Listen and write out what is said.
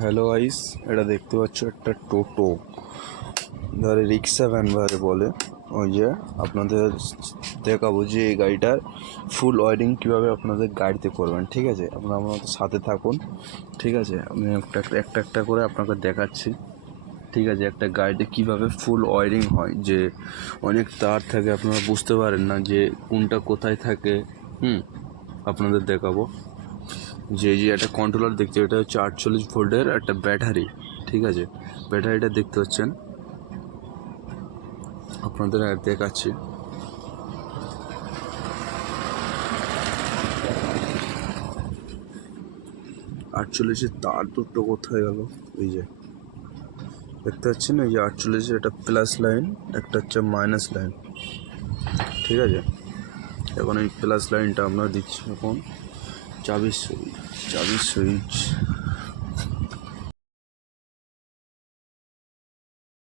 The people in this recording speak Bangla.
হ্যালো গাইস, এটা দেখতে পাচ্ছ একটা টোটো, ধরে রিক্সা ভ্যান ভারে বলে। ওই যে আপনাদের দেখাবো যে এই গাড়িটার ফুল ওয়ারিং কীভাবে আপনাদের গাড়িতে করবেন। ঠিক আছে, আপনারা আমাদের সাথে থাকুন। ঠিক আছে, আমি একটা একটা করে আপনাকে দেখাচ্ছি। ঠিক আছে, একটা গাড়িতে কীভাবে ফুল ওয়ারিং হয়, যে অনেক তার থাকে, আপনারা বুঝতে পারেন না যে কোনটা কোথায় থাকে। আপনাদের দেখাবো যে একটা কন্ট্রোলার দেখতে, এটা হচ্ছে 48 ভোল্টের একটা ব্যাটারি। ঠিক আছে, ব্যাটারিটা দেখতে পাচ্ছেন, আপনাদের দেখাচ্ছি। আটচল্লিশের তার দুটো কোথায় গেল? এই যে দেখতে পাচ্ছেন, এই যে 48-এর একটা প্লাস লাইন, একটা হচ্ছে মাইনাস লাইন। ঠিক আছে, এখন এই প্লাস লাইনটা আমরা দিচ্ছি এখন চাবির সুইচ।